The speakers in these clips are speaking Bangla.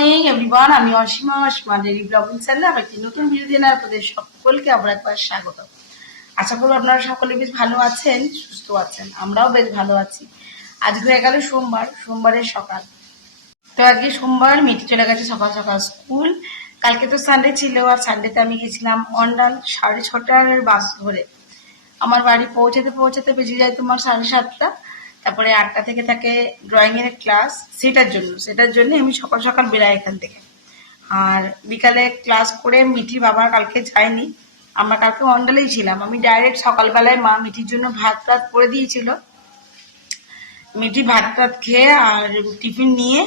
মর্নিং এভরিওয়ান, আমি অসীমা ডেইলি ব্লগিং চ্যানেলে আমার একটি নতুন ভিডিও দিয়ে আপনাদের সকলকে আবার একবার স্বাগত। আশা করব আপনারা সকলে বেশ ভালো আছেন, সুস্থ আছেন। আমরাও বেশ ভালো আছি। আজকে হয়ে গেল সোমবারের সকাল। তো আজকে সোমবার, মিটি চলে গেছে সকাল সকাল স্কুল। কালকে তো সানডে ছিল, আর সানডেতে আমি গেছিলাম অন্ডাল 6:30টার বাস ধরে। আমার বাড়ি পৌঁছাতে পৌঁছাতে বেজে যায় তোমার 7:30। তারপরে 8টা থেকে থাকে ড্রয়িং এর ক্লাস, সেটার জন্য আমি সকাল সকাল বেরাই এখান থেকে। আর বিকালে ক্লাস করে মিঠি বাবা কালকে যায়নি, আমরা কালকে অন্ডালেই ছিলাম। আমি ডাইরেক্ট সকালবেলায় মা মিঠির জন্য ভাত টাত করে দিয়েছিল। মিঠি ভাত টাত খেয়ে আর টিফিন নিয়ে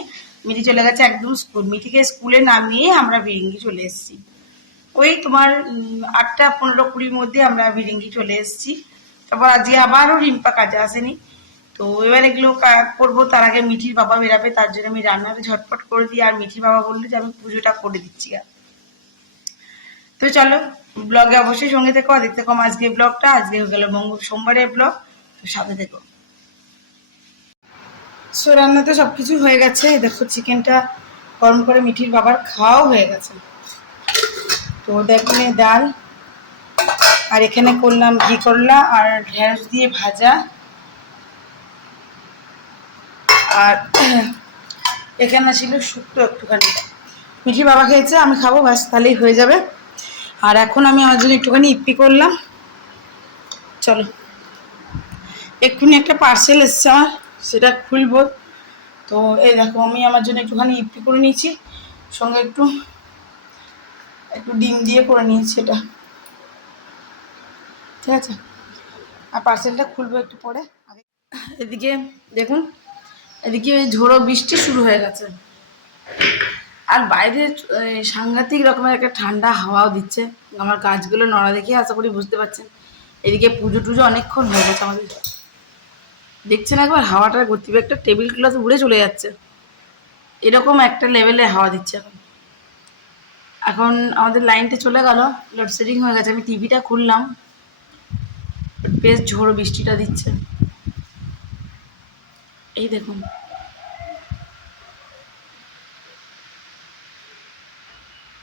মিঠি চলে গেছে একদম স্কুল। মিঠিকে স্কুলে নামিয়ে আমরা ভিরিঙ্গি চলে এসেছি। ওই তোমার 8টা 15-20 মধ্যে আমরা ভিরিঙ্গি চলে এসেছি। তারপর আজকে আবারও রিম্পা কাজে আসেনি। তো এবার এগুলো করবো, তার আগে মিঠির বাবা বেরাবে, তার জন্য আমি রান্নাটা ঝটপট করে দিই। আর মিঠির বাবা বললো যে আমি পুজোটা করে দিচ্ছি। তো চলো ব্লগে অবশ্যই সঙ্গে থেকো, দেখতে কম আজকে ব্লগটা। আজকে হয়ে গেল সোমবারের ব্লগ, তো সাথে থেকো। সো রান্না তো সবকিছু হয়ে গেছে। দেখো চিকেনটা গরম করে মিঠির বাবার খাওয়াও হয়ে গেছে। তো দেখুন ডাল, আর এখানে করলাম ঘি করলা আর ঢেঁড়স দিয়ে ভাজা, আর এখানে ছিল শুক্তো একটুখানি। মিঠি বাবা খেয়েছে, আমি খাবো, ব্যাস তাহলেই হয়ে যাবে। আর এখন আমি আমার জন্য একটুখানি ইপ্পি করলাম। চলো, এক্ষুনি একটা পার্সেল এসছে আমার, সেটা খুলবো। তো এই দেখো আমি আমার জন্য একটুখানি ইপ্পি করে নিয়েছি, সঙ্গে একটু ডিম দিয়ে করে নিয়েছি এটা, ঠিক আছে। আর পার্সেলটা খুলবো একটু পরে। এদিকে দেখুন, এদিকে ঝোড়ো বৃষ্টি শুরু হয়ে গেছে, আর বাইরে সাংঘাতিক রকমের একটা ঠান্ডা হাওয়াও দিচ্ছে। আমার গাছগুলো নড়া দেখে আশা করি বুঝতে পারছেন। এদিকে পুজো টুজো অনেকক্ষণ হয়ে গেছে আমাদের। দেখছেন একবার হাওয়াটার গতিবেগটা, টেবিল ক্লথ উড়ে চলে যাচ্ছে, এরকম একটা লেভেলে হাওয়া দিচ্ছে এখন। এখন আমাদের লাইনটা চলে গেল, লোডশেডিং হয়ে গেছে। আমি টিভিটা খুললাম, বেশ ঝোড়ো বৃষ্টিটা দিচ্ছে। এই দেখুন,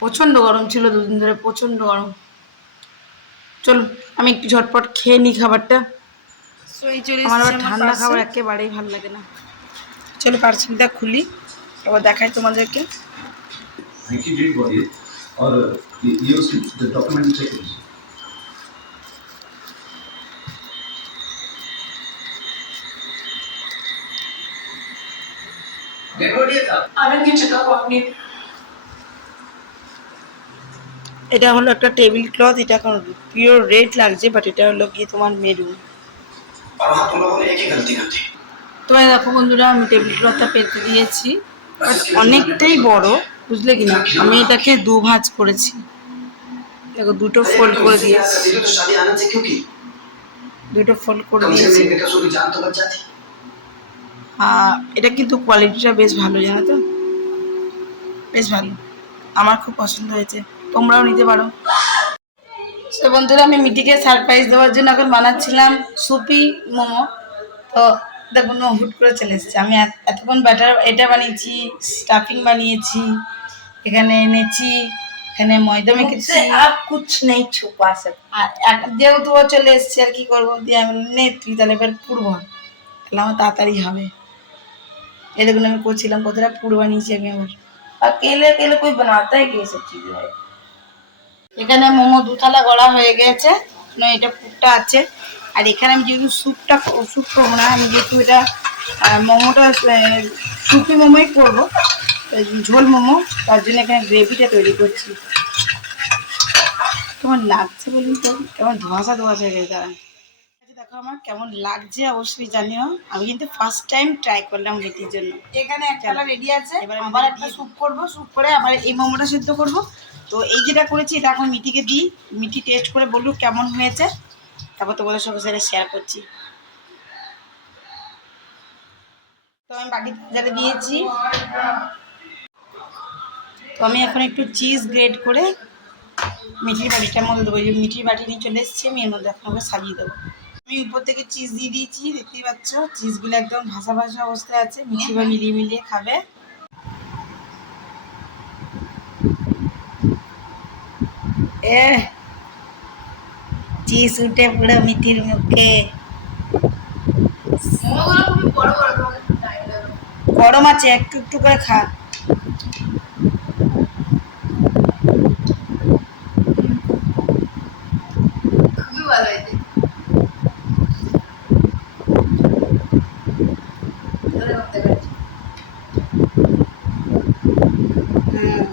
প্রচণ্ড গরম ছিল দুদিন ধরে, প্রচণ্ড গরম। চলুন আমি একটু ঝটপট খেয়ে নিই খাবারটা। আমার আবার ঠান্ডা খাবার একেবারেই ভালো লাগে না। চলো পার্সেলটা খুলি, এবার দেখাই তোমাদেরকে। এটা হলো একটা টেবিল ক্লথ, এটা এখন পিওর রেড লাগছে, বাট এটা হলো কি তোমার মেরুন। তো দেখো বন্ধুরা, আমি টেবিল ক্লথটা পেতে দিয়েছি, বাট অনেকটাই বড়, বুঝলে কিনা। আমি এটাকে 2 ভাঁজ করেছি, দেখো দুটো ফোল্ড করে দিয়েছি, এটা কিন্তু কোয়ালিটিটা বেশ ভালো, জানো তো, বেশ ভালো, আমার খুব পছন্দ হয়েছে, তোমরাও নিতে পারো। তো বন্ধুরা, আমি মিটিকে সারপ্রাইজ দেওয়ার জন্য এখন বানাচ্ছিলাম সুপি মোমো। তো দেখুন হুট করে চলে এসেছে। আমি এতক্ষণ ব্যাটার এটা বানিয়েছি, স্টাফিং বানিয়েছি, এখানে এনেছি, এখানে ময়দা মেখেছি, আর কুছ নেই ছুপা সব। আর যেহেতু ও চলে এসছে, আর কি করবো, দিয়ে আমি নে তুই তাহলে এবার পুরবো, তাহলে আমার তাড়াতাড়ি হবে। এই দেখুন আমি করছিলাম, কতটা পুর বানিয়েছি আমি আমার। अकेले अकेले कोई बनाता है कि ये सब चीजें है। এখানে মোমো 2 থালা গড়া হয়ে গেছে, এটা পুরটা আছে। আর এখানে আমি যেহেতু স্যুপ করবো না, আমি যেহেতু এটা মোমোটা সুপি মোমোই করবো, ঝোল মোমো, তার জন্য এখানে গ্রেভিটা তৈরি করছি। কেমন লাগছে বলুন তো, কেমন ধোঁয়াশা হয়ে গেছে। তারা দেখো আমার কেমন লাগছে অবশ্যই জানিও। আমি কিন্তু ফার্স্ট টাইম ট্রাই করলাম মিটির জন্য। এখানে একটা রেডি আছে, এবার আবার একটা স্যুপ করবো, স্যুপ করে আবার এই মোমোটা সিদ্ধ করবো। তো এই যেটা করেছি এটা এখন মিটিকে দিই, মিটি টেস্ট করে বলুক কেমন হয়েছে, তারপর তোমাদের সঙ্গে সাথে শেয়ার করছি। তো আমি বাকি যাতে দিয়েছি, তো আমি এখন একটু চিজ গ্রেট করে মিঠির বাটিটার মধ্যে দেবো। মিঠির বাটি নিয়ে চলে এসেছি, আমি এর মধ্যে আপনাকে সাজিয়ে দেবো। আমি উপর থেকে চিজ দিয়ে দিয়েছি, দেখতেই পাচ্ছ চিজগুলো একদম ভাসা ভাসা অবস্থায় আছে। মিঠি বা মিলিয়ে মিলিয়ে খাবে। এ চিজ উঠে পুরো মিঠির মুখে। মোমোগুলো খুবই বড় বড়, তোমাকে একটু টাইম লাগবে। গরম আছে, একটু একটু করে খা। খুবই ভালো হয়েছে। ধরে করতে পারছি। হুম,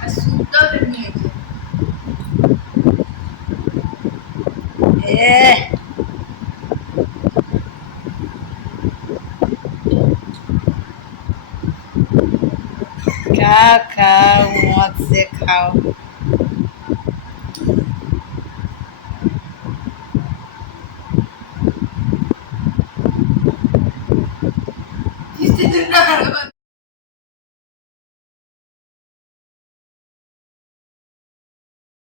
আর স্যুপটাও তেমনি হয়েছে। এ খাও খাও, মদ সে খাও। কিস্তিতে না